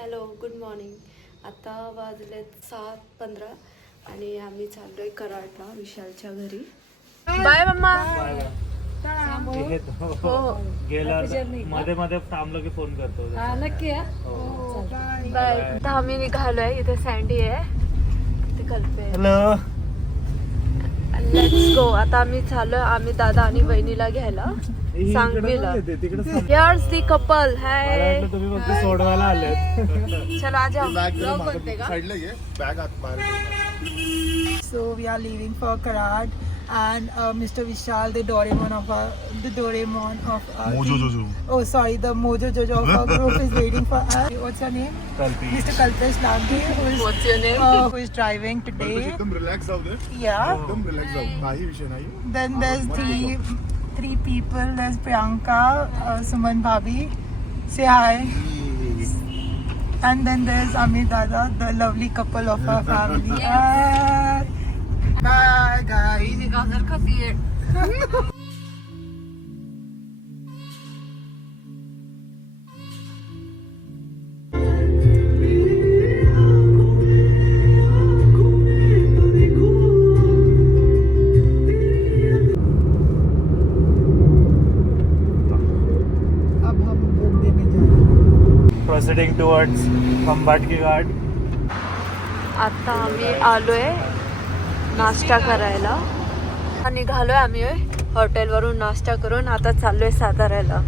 Hello, good morning. आता वाजलेत 7:15 आणि आम्ही चाललोय कराडला विशालच्या घरी. बाय मम्मा. हो गेला मध्ये मध्ये थांबलो की फोन करतो. नक्की. बाय. आता आम्ही निघालोय. इथे सँडी आहे, ते कल्पे. Hello, let's go. आता आम्ही चाललोय. आम्ही दादा आणि वहिनीला घ्यायला सांगलीला. हियर्स दी कपल. हाय. तुम्ही फक्त सोडवायला आलेत. चला आ जाओ. ब्लॉग बनते का? So we are leaving for Karad, and Mr. Vishal, the Doraemon of Mojo Jojo. Oh, sorry, the Mojo Jojo of our group is waiting for us. What's your name? Kalpesh. Mr. Kalpesh Lambe, What's your name? who is driving today. एकदम relax जाऊ दे. Yeah. एकदम relax जाऊ, काही विषय नाही. Then there's three people. There's Priyanka, Suman Bhabhi. Say hi. And then there's Amit Dada, the lovely couple of our family. Bye guys. अब हम बॉम्बे में जाएंगे. Proceeding towards Khambatki Ghat. आता आम्ही आलोय नाश्ता करायला. निघालोय आम्ही हॉटेलवरून नाश्ता करून. आता चाललोय साताऱ्याला.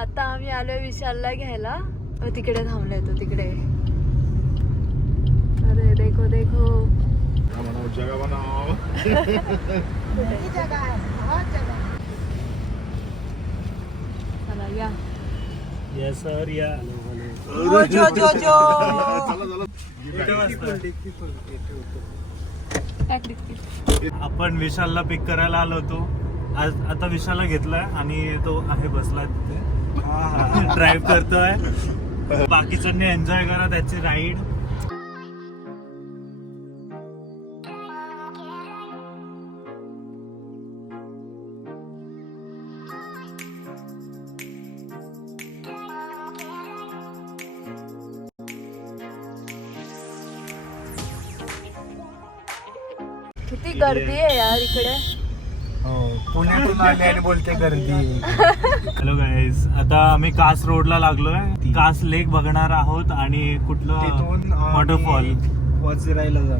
आता आम्ही आलोय विशालला घ्यायला. तिकडे थांबलोय तो तिकडे. अरे देखो देखो. जगा बनाओ. ही जगह है, बहुत जगह है. चला या. येस सर, या. Mojo Jojo. आपण विशालला पिक करायला आलो होतो. आज आता विशालला घेतलाय आणि तो आहे बसलाय तिथे, ड्राईव्ह करतोय. बाकीच्यांनी एन्जॉय करा त्याची राईड. किती गर्दी आहे यार इकडे. पुण्यातून आले आणि बोलते गर्दी. हॅलो गाईज, आता आम्ही कास रोडला लागलोय. कास लेक बघणार आहोत आणि कुठलं वॉटरफॉल,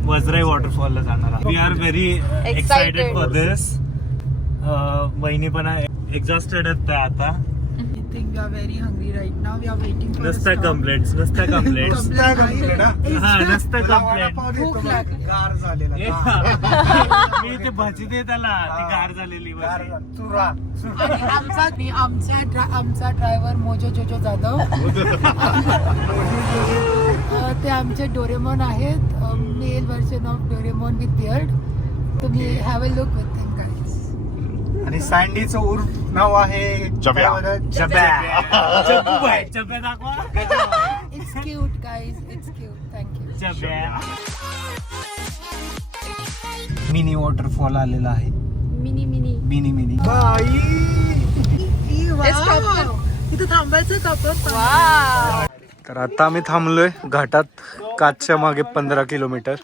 वजराई वॉटरफॉल ला जाणार आहोत. We are very excited for this. वहिनी पण एक्झॉस्टेड आहेत त्या आता. I think we are very hungry right now. We are waiting for नसता कंप्लेंट्स, नसता कंप्लेंट्स. हा, नसतं कंप्लेंट. भूक लागली. गार झालेला. मी ते भजी दे त्याला, ती गार झालेली आमचा ड्रायव्हर मोजो जोजो जाधव. ते आमचे डोरेमॉन आहेत. Male version of Doraemon with beard. तुम्ही have a look with him guys. आणि सँडीचं उर्फ नाव आहे जब्या. जब्या दाखवा. It's cute guys, it's cute. Thank you. Jabya. Mini waterfall आलेला आहे. मिनी मिनी मिनी मिनी इथं थांबायचं का आपण? वा. तर आता आम्ही थांबलोय घाटात, काचच्या मागे 15 किलोमीटर.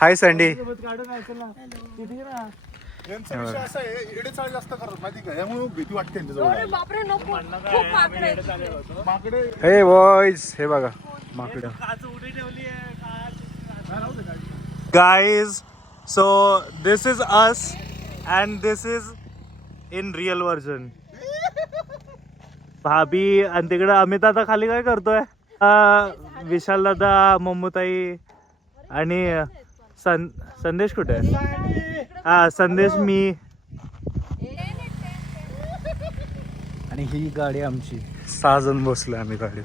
हाय सँडी. यांचा विषय असा आहे, इकडे चाळ जास्त करतात माहिती का, यामुळे भीती वाटते त्यांच्याजवळ. बापरे नको. खूप माकडे आहेत. माकडे हे बॉयज, हे बघा माकडं. Guys, so this is us and this is in real version. भाभी आणि तिकडे अमित आता खाली काय करतोय. विशाल दादा, मम्मूताई आणि संदेश कुठे आहे? हा, संदेश, मी. आणि ही गाडी आमची. 6 जण बसलोय आम्ही गाडीत.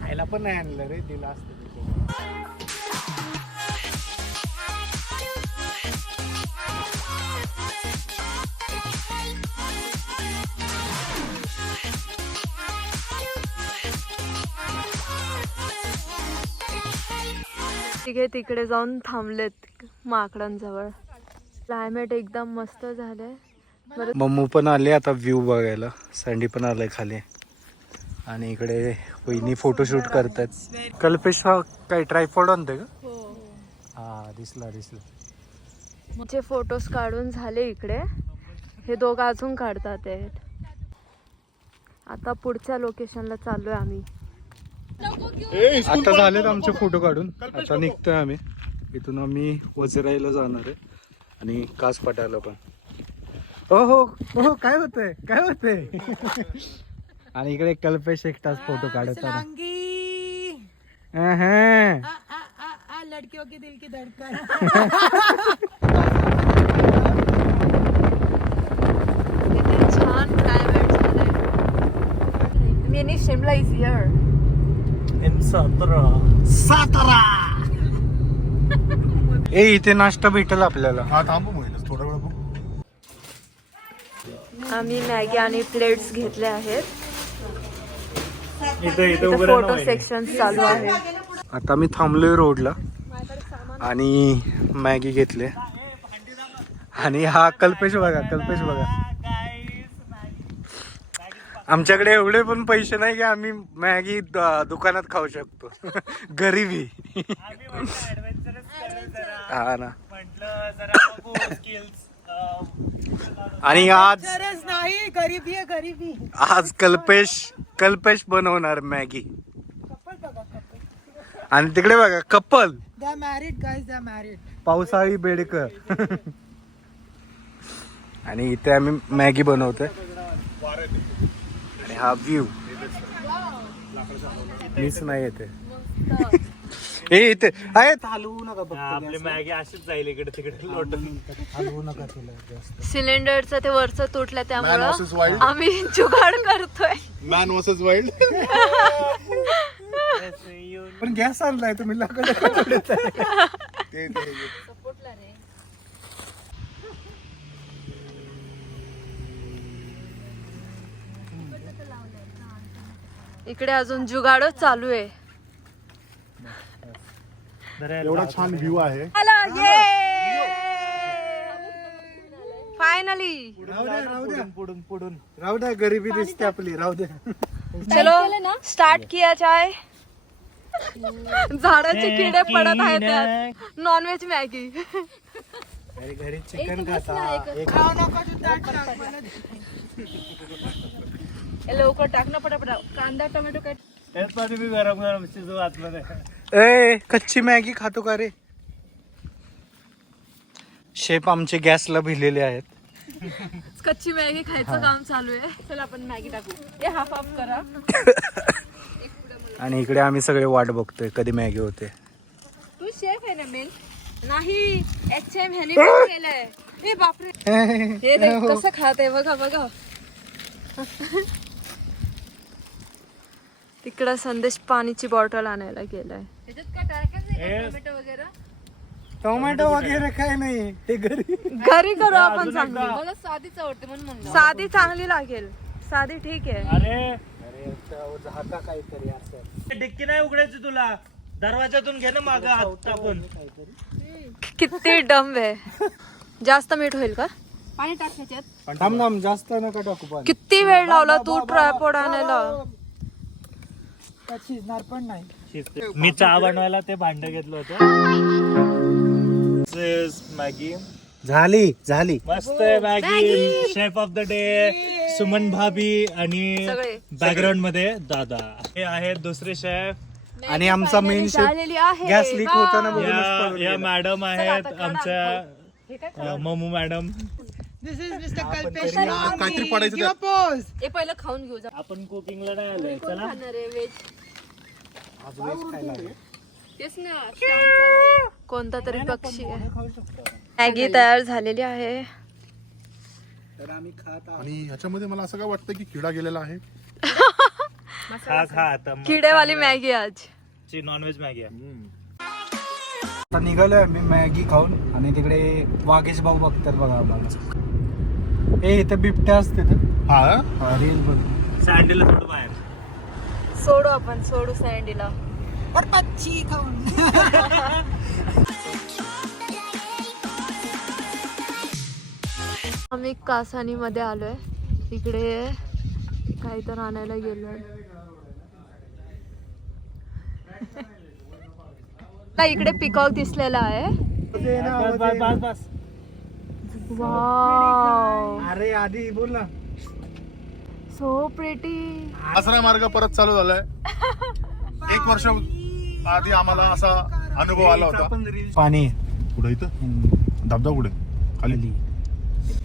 खायला पण नाही आणलं रे, दिला असतं. तिघे तिकडे जाऊन थांबलेत माकडांजवळ. क्लायमेट एकदम मस्त झालंय. मम्मू पण आले आता व्ह्यू बघायला. सँडी पण आलाय खाली आणि इकडे वहिनी फोटोशूट करतात. कल्पेश हा काय ट्रायपॉड आणते का? हा दिसला. जे फोटोज काढून झाले इकडे, हे दोघं अजून काढतात आहेत. आता पुढच्या लोकेशनला चाललोय आम्ही. आता झालेत आमचे फोटो काढून. आता निघतोय आम्ही इथून. आम्ही वजराईला जाणार आहे आणि कास पटायला पण. हो काय होतंय आणि इकडे कल्पेश एकटाच फोटो काढताना. लड़कियों के दिल की धड़कन. किती छान क्लायमेट झालंय. Mini Shimla is here. In Satara. ए इथे नाश्ता भेटेल आपल्याला. हा थांबू मग थोडा वेळ बघू. आम्ही मॅगी आणि प्लेट्स घेतले आहेत. इथे फोटो सेक्शन चालू आहे. आता मी थांबलोय रोडला आणि मॅगी घेतले. आणि हा कल्पेश बघा. आमच्याकडे एवढे पण पैसे नाही की आम्ही मॅगी दुकानात खाऊ शकतो. गरिबी. हा ना. आणि आज नाही गरीबी. आज कल्पेश बनवणार मॅगी. आणि तिकडे बघा couple. They are married guys, they are married. पावसाळी बेडकर. आणि इथे आम्ही मॅगी बनवतोय. आणि हा व्ह्यू मीच नाही येते. हे इथे आहे. हलवू नका. आपली मॅगी अशीच जाईल इकडे तिकडे लोटून. हलवू नका तुला जास्त. सिलेंडरचं ते वरचं तुटलं Man versus त्यामुळं wild. आम्ही जुगाड करतोय. Man versus wild. पण गॅस आणलाय तुम्ही लाकडं. इकडे अजून जुगाडच चालू आहे. एवढा छान व्ह्यू आहे. फायनली राहू द्या गरिबी दिसते आपली. राहू द्या. चलो स्टार्ट किया जाए. झाडाचे किडे पडत आहेत त्यात. Non veg Maggi. घरी चिकन खाता. लवकर टाक ना पटापटा. कांदा टोमॅटो काय. गरम शिजू आतमध्ये. ए कच्ची मॅगी खातो का रे? शेफ आमचे गॅसला भिलेले आहेत. कच्ची मॅगी खायचं काम चालू आहे. चला आपण मॅगी टाकू. हे हाफ करा. आणि इकडे आम्ही सगळे वाट बघतोय कधी मॅगी होते. तू शेफ आहे ना मेन. नाही HM ह्याने पण केलंय. ए बापरे. हे देख कसं खात आहे बघा. तिकडं संदेश पाणीची बॉटल आणायला गेलाय. टोमॅटो वगैरे काय नाही. ते घरी करू आपण चांगली. मला साधीच आवडते म्हणून म्हणलं. साधी चांगली लागेल. साधी ठीक आहे. अरे काहीतरी असं. डिक्की नाही उघडायची तुला. दरवाजातून घे ना माग हात टाकून. किती डम आहे. जास्त मीठ होईल का? पाणी टाकायच्यात. थांब जास्त नका टाकू पाणी. किती वेळ लावला तू ट्रायपॉड आणायला. शिजणार पण नाही. मी चहा बनवायला ते भांड घेतलं होतं. मॅगी झाली मस्त आहे. Maggi chef of the day Suman भाभी आणि सगळे. बॅकग्राऊंड मध्ये दादा. हे आहेत दुसरे शेफ. आणि आमचा मेन झालेली आहे. गॅस लीक होताना या मॅडम आहेत आमच्या ममू madam. This is Mr. Kalpesh. काहीतरी पडायचं Your pose. हे पहिलं खाऊन घेऊ. जा. आपण कुकिंगला नाही आलोय. चला खाणार आहे व्हेज. तेच ना. कोणता तरी पक्षी आहे. मॅगी तयार झालेली आहे. आणि ह्याच्यामध्ये मला असं काय वाटतं की किडा गेलेला आहे. खा आता. किडेवाली मॅगी आज. नॉनव्हेज मॅगी आहे. आता निघालोय आम्ही मॅगी खाऊन. आणि तिकडे वाघेश भाऊ बघतात बघा आम्हाला. ए इथे बिबट्या असते तर. हा रील बघ. सँडीला थोडं बाहेर सोडू सँडीला. और पक्षी खाऊन. आम्ही कासानी मध्ये आलोय. इकडे काही तर आणायला गेलोय. इकडे पिकॉक दिसलेला आहे. वाव, अरे आधी बोल ना. So pretty. आसरा मार्ग परत चालू झालाय. 1 वर्ष आधी आम्हाला असा अनुभव आला होता. पाणी कुठे इथं धबधबा कुठे खाली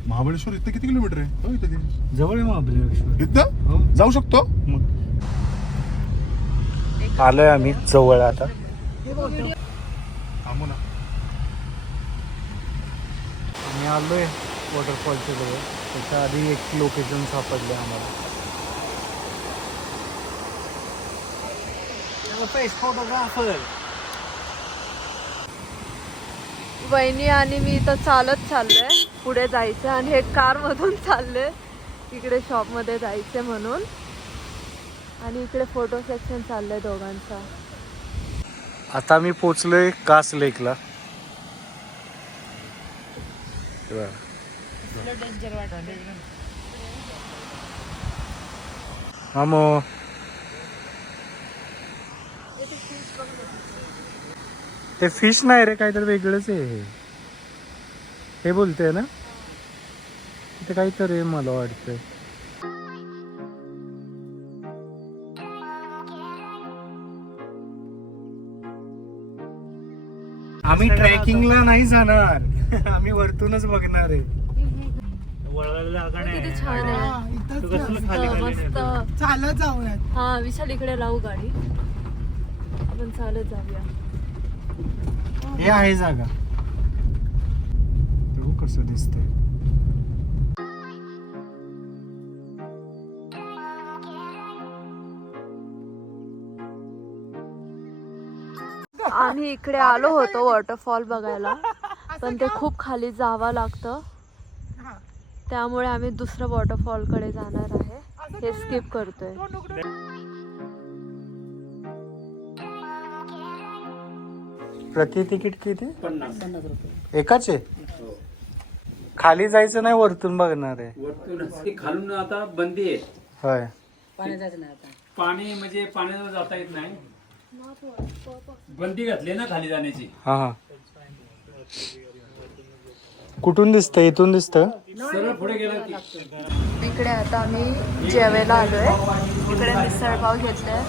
महाबळेश्वर इथं किती किलोमीटर आहे? हो इथं ते. जवळ आहे महाबळेश्वर. इथं जाऊ शकतो. आलोय आम्ही जवळ आता. थांबू ना. आम्ही आलोय वॉटरफॉलच्या जवळ. त्याच्या आधी एक लोकेशन सापडले आम्हाला. वहिनी आणि मी इथं चालत चाललोय. पुढे जायचं आणि हे कार मधून चालले इकडे शॉप मध्ये जायचे म्हणून. आणि इकडे फोटो सेक्शन चाललंय दोघांचा. आता मी पोचलोय कास लेकला. मामो ते फिश नाही रे, काहीतरी वेगळंच आहे हे बोलते ना. ते काहीतरी आहे मला वाटतंय. आम्ही ट्रेकिंगला नाही जाणार. आम्ही वरतूनच बघणार आहे. किती छान आहे. मस्त. चालत जाऊयात. हा विशाल इकडे लावू गाडी. आपण चालत जाऊया. हे आहे जागा. बघू कसं दिसतंय. आम्ही इकडे आलो होतो वॉटरफॉल बघायला, पण ते खूप खाली जावं लागतं. त्यामुळे आम्ही दुसऱ्या वॉटरफॉल कडे जाणार आहे. हे स्किप करतोय. प्रति तिकीट किती? 50 एकाचे. खाली जायचं नाही, वरतून बघणार आहे. वरतून खालून आता बंदी आहे. होय. पाणी म्हणजे पाण्याजवळ जाता येत नाही. बंदी घातली ना खाली जाण्याची. हा हा. कुठून दिसतंय? इथून दिसतं. सरळ पुढे गेला की इकडे आता आम्ही जेवायला आलोय. इकडे मिसळ पाव घेतलाय.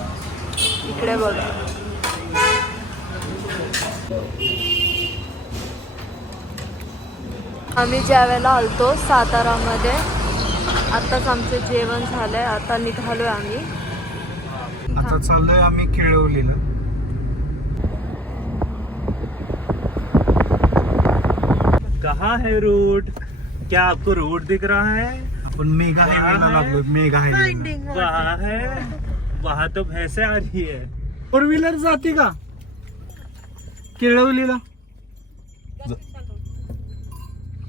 इकडे बघ, आम्ही जेवायला आलतो सातारामध्ये. आताच आमचं जेवण झालंय. आता निघालोय आम्ही. आता चाललोय आम्ही केळवलीला. कहाँ है रूट? क्या आपको रूट दिख रहा है? आपण मेगा हायवेला लागलोय. Mega highway. वहाँ है, वहाँ तो भैंसे आ रही है. 4 व्हीलर जाते का केळवलीला?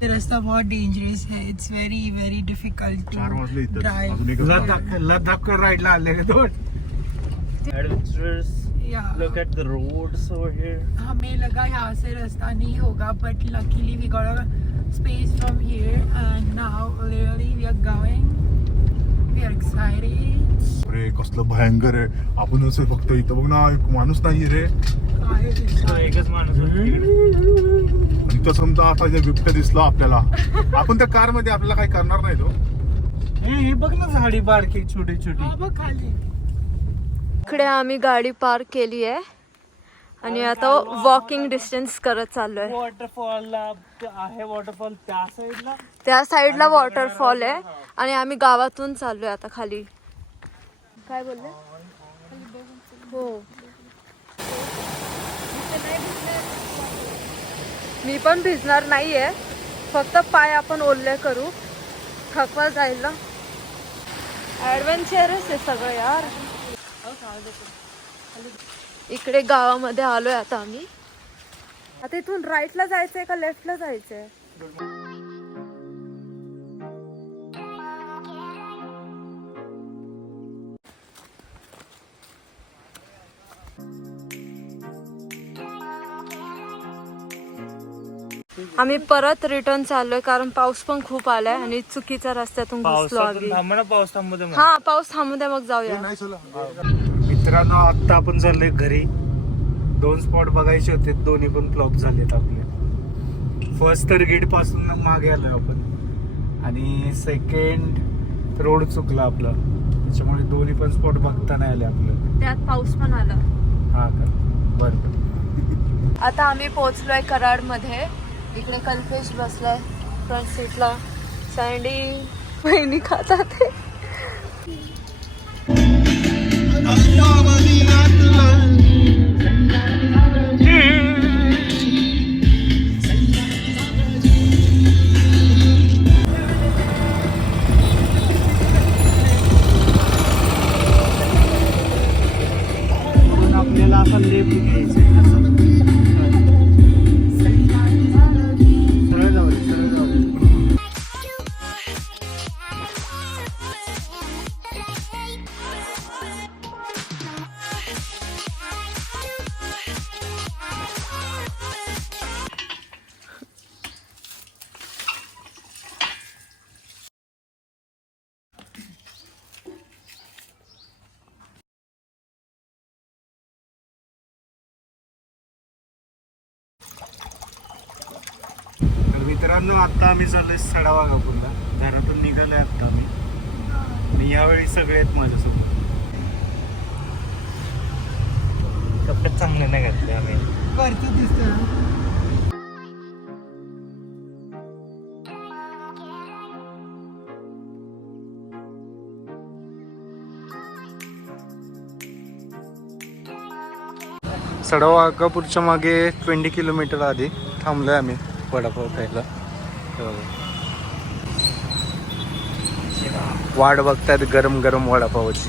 रास्ता बहुत डेंजरस है. इट्स वेरी वेरी डिफिकल्ट 4 टू वाजले इथं. ड्राइव. अजून एक लद्दाख राईडला आले रे दोन. Adventurous. Look at the roads over here. हमें लगा यहाँ से रास्ता नहीं होगा, but luckily we got a space from here and now literally we are going. We are excited. अरे कसलं भयंकर आहे. आपण असं फक्त इथं बघ ना, एक माणूस नाहीये रे. तो एकच माणूस होता तिकडे. इथं समजा आता जे बिबट्या दिसला आपल्याला, आपण त्या कार मध्ये आपल्याला काही करणार नाही तो. हे बघ ना, झाडी बारकी छोटी छोटी. हाँ, बघ खाली. इकडे आम्ही गाडी पार्क केली आहे आणि आता वॉकिंग डिस्टन्स करत चाललोय. वॉटरफॉल आहे. वॉटरफॉल त्या साईडला. त्या साईडला वॉटरफॉल आहे आणि आम्ही गावातून चाललोय आता खाली. काय बोलले? हो, मी पण भिजणार नाहीये. फक्त पाय आपण ओले करू, थकवा जाईल ना. ऍडव्हेंचरच आहे सगळं यार. इकडे गावामध्ये आलोय आता आम्ही. आता इथून राईटला जायचंय का लेफ्टला जायचंय? आम्ही परत रिटर्न चाललोय कारण पाऊस पण खूप आलाय आणि चुकीच्या रस्त्यातून घुसलो आम्ही. पाऊस थांबू दे मग. हा पाऊस थांबू द्या मग जाऊया. मित्रांनो आता आपण चाललोय घरी. 2 स्पॉट बघायचे होते, दोन्ही पण फ्लॉप झालेत आपले. फर्स्ट तर गेट पासून मागे आलोय आपण आणि सेकंड रोड चुकला आपला, त्याच्यामुळे दोन्ही पण स्पॉट बघता नाही आले आपल्याला. त्यात पाऊस पण आला. हा का बरं. आता आम्ही पोहोचलोय कराड मध्ये. इकडे कल्पेश बसलाय फ्रंट सीटला. सँडी बहिणी खातात. आपल्याला असा लेप घ्यायचा. सरळ जाऊ दे, सरळ जाऊ दे. तर मित्रांनो आता आम्ही चाललोय सडावागापूरला. घरातून निघालोय आता आम्ही आणि यावेळी सगळे आहेत माझ्यासोबत. कपडे चांगले नाही घातले आम्ही. वरती दिसतं. सडावागापूरच्या मागे 20 किलोमीटर आधी थांबलोय आम्ही वडापाव खायला. वाट बघतायत गरम गरम वडापावाची.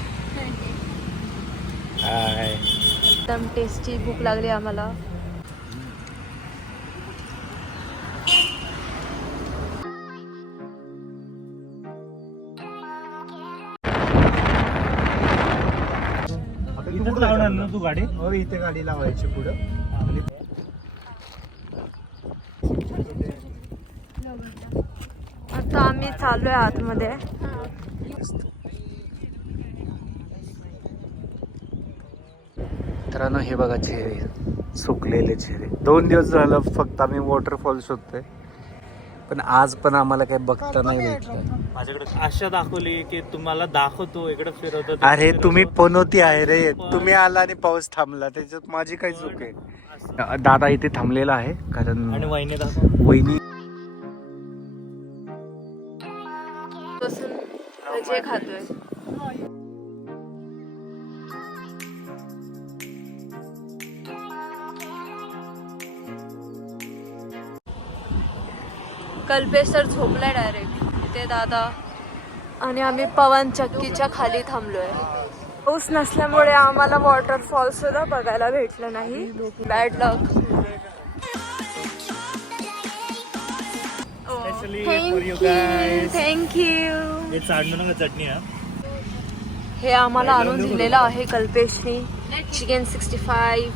हाय. एकदम टेस्टी. भूक लागली आम्हाला. इथंच लावणार ना तू गाडी? हो इथे गाडी लावायची पुढं. आता आम्ही चाललोय आतमध्ये. मित्रांनो हे बघा चेहरे, सुकलेले चेहरे. 2 दिवस झालं फक्त आम्ही वॉटरफॉल शोधतोय, पण आज पण आम्हाला काही बघता नाही भेटलं. माझ्याकडे आशा दाखवली की तुम्हाला दाखवतो, इकडे फिरवतो. अरे तुम्ही पनोती आहे रे. तुम्ही आला आणि पाऊस थांबला, त्याच्यात माझी काय चूक आहे. दादा इथे थांबलेला आहे कारण आणि वहिनी दाखव. वहिनी बसून भजे खातोय. कल्पेश तर झोपलाय डायरेक्ट. इथे दादा आणि आम्ही पवन चक्कीच्या खाली थांबलोय. पाऊस नसल्यामुळे आम्हाला वॉटरफॉल सुद्धा बघायला भेटलं नाही. बॅड लक. थँक्यू. हे चाडणं नका चटणी हा. हे आम्हाला आणून दिलेलं आहे कल्पेशनी. चिकन 65